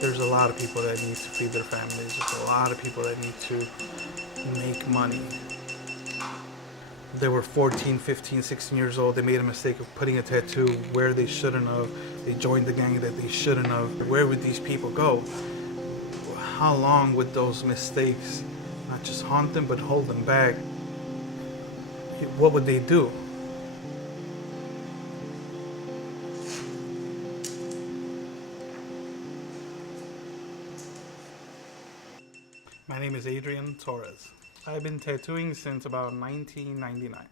There's a lot of people that need to feed their families. There's a lot of people that need to make money. They were 14, 15, 16 years old. They made a mistake of putting a tattoo where they shouldn't have. They joined the gang that they shouldn't have. Where would these people go? How long would those mistakes not just haunt them, but hold them back? What would they do? My name is Adrian Torres. I've been tattooing since about 1999.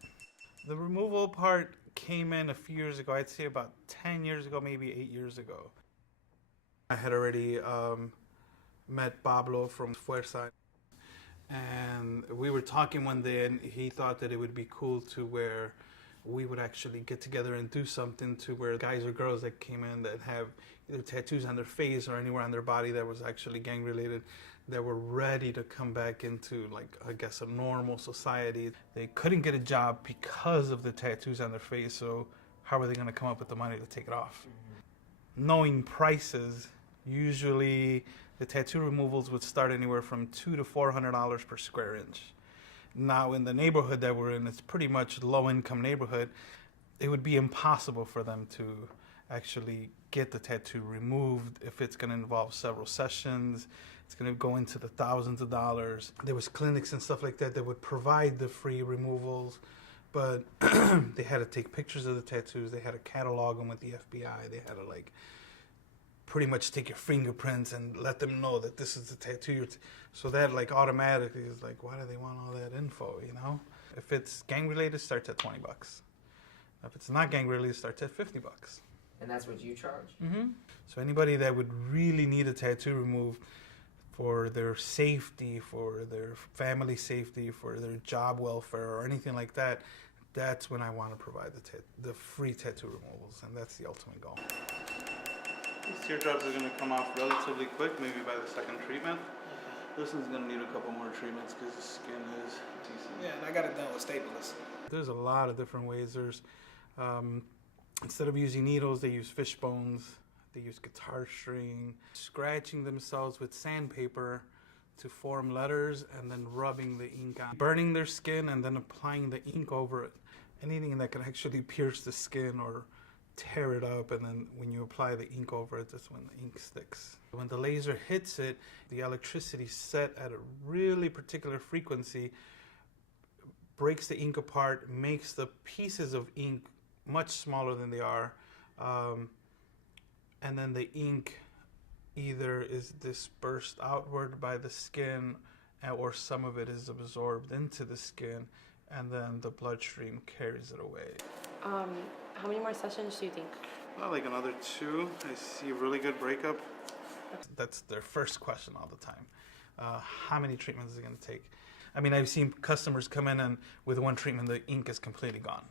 The removal part came in a few years ago. I'd say about 10 years ago, maybe 8 years ago. I had already met Pablo from Fuerza, and we were talking one day, and he thought that it would be cool to where we would actually get together and do something to where guys or girls that came in that have either tattoos on their face or anywhere on their body that was actually gang related, that were ready to come back into, like, I guess, a normal society. They couldn't get a job because of the tattoos on their face, so how are they going to come up with the money to take it off? Knowing prices, usually the tattoo removals would start anywhere from $200 to $400 per square inch. Now, in the neighborhood that we're in, it's pretty much low-income neighborhood. It would be impossible for them to actually get the tattoo removed if it's going to involve several sessions. It's going to go into the thousands of dollars. There was clinics and stuff like that that would provide the free removals, but they had to take pictures of the tattoos. They had to catalog them with the FBI. They had to, like, pretty much take your fingerprints and let them know that this is the tattoo. So that, like, automatically is like, why do they want all that info, you know? If it's gang related, it starts at $20. If it's not gang related, it starts at $50. And that's what you charge? Mm-hmm. So anybody that would really need a tattoo removed for their safety, for their family safety, for their job welfare, or anything like that, that's when I want to provide the free tattoo removals, and that's the ultimate goal. These teardrops are going to come off relatively quick, maybe by the second treatment. This one's going to need a couple more treatments because the skin is decent. Yeah, and I got it done with staplers. There's a lot of different ways. There's, instead of using needles, they use fish bones. They use guitar string, scratching themselves with sandpaper to form letters, and then rubbing the ink on, burning their skin, and then applying the ink over it. Anything that can actually pierce the skin or tear it up, and then when you apply the ink over it, that's when the ink sticks. When the laser hits it, the electricity set at a really particular frequency breaks the ink apart, makes the pieces of ink much smaller than they are, and then the ink either is dispersed outward by the skin, or some of it is absorbed into the skin, and then the bloodstream carries it away. How many more sessions do you think? Well, like another 2. I see a really good breakup. That's their first question all the time. How many treatments is it going to take? I mean, I've seen customers come in and with one treatment, the ink is completely gone.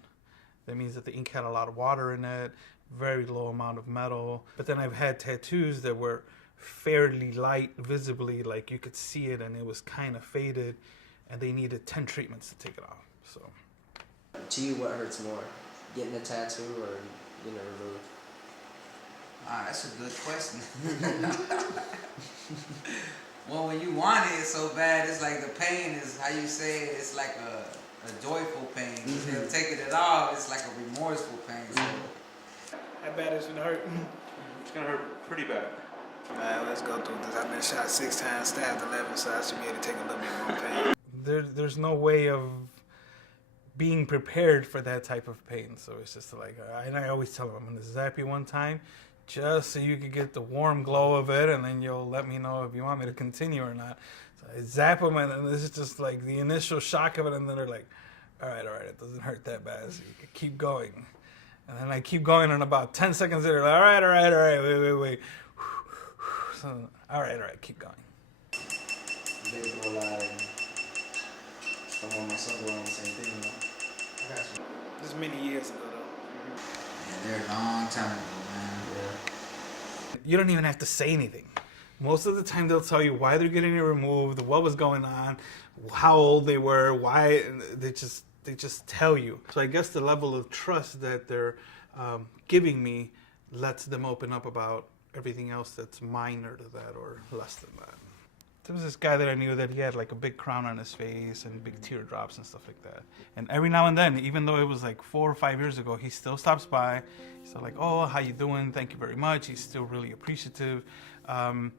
That means that the ink had a lot of water in it, very low amount of metal. But then I've had tattoos that were fairly light visibly, like you could see it and it was kind of faded, and they needed 10 treatments to take it off. So, To you, what hurts more? Getting a tattoo or getting it removed? That's a good question. Well, when you want it so bad, it's like the pain is, how you say it, it's like a joyful pain. Mm-hmm. They'll take it off, it's like a remorseful pain. So. How bad is it gonna hurt? it's going to hurt pretty bad. Let's go through this. I've been shot 6 times, stabbed 11, so I should be able to take a little bit more pain. There's no way of being prepared for that type of pain. So it's just like, and I always tell them, I'm going to zap you one time just so you could get the warm glow of it, and then you'll let me know if you want me to continue or not. So I zap them, and this is just like the initial shock of it, and then they're like, all right, it doesn't hurt that bad, so you can keep going. And then I keep going, and about 10 seconds later, all right, wait. So, all right, keep going. They go live. I want my son doing the same thing, you know? I got you. This is many years ago, though. Yeah, they're a long time ago, man. Yeah. You don't even have to say anything. Most of the time, they'll tell you why they're getting it removed, what was going on, how old they were, why. They just tell you. So I guess the level of trust that they're giving me lets them open up about everything else that's minor to that or less than that. There was this guy that I knew that he had like a big crown on his face and big teardrops and stuff like that. And every now and then, even though it was like 4 or 5 years ago, he still stops by. He's still like, oh, how you doing? Thank you very much. He's still really appreciative. And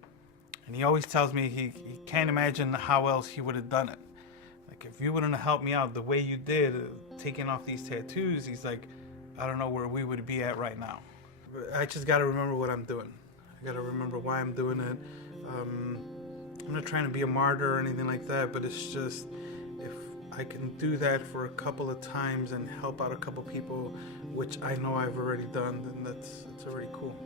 he always tells me he can't imagine how else he would have done it. Like, if you wouldn't have helped me out the way you did, taking off these tattoos, he's like, I don't know where we would be at right now. But I just got to remember what I'm doing. I got to remember why I'm doing it. I'm not trying to be a martyr or anything like that, but it's just, if I can do that for a couple of times and help out a couple people, which I know I've already done, then that's already cool.